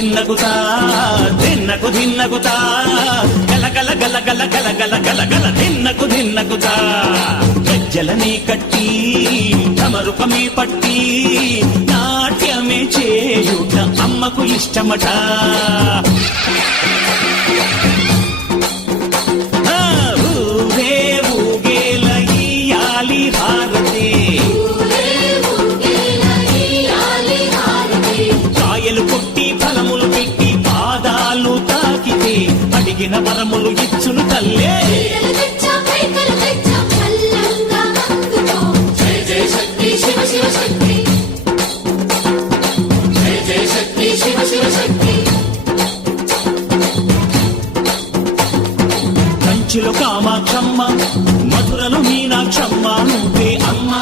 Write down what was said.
ధిన్నగుతా ధిన్నకు ధిన్నగుతా గల గల గల గల గల గల గల గల ధిన్నకు ధిన్నగుతా గజ్జలనే కట్టి తమరుపమే పట్టి నాట్యమే చేయుట అమ్మకు ఇష్టమట ఊరే ఊగేల ఇయ్యాలి హారతి కాయలు కొట్టి ఫలములు పెట్టి పాదాలు తాకితే అడిగిన వరములు ఇచ్చును తల్లే కంచిలో కామాక్షమ్మ మధురలో మీనాక్షమ్మ నువ్వే అమ్మ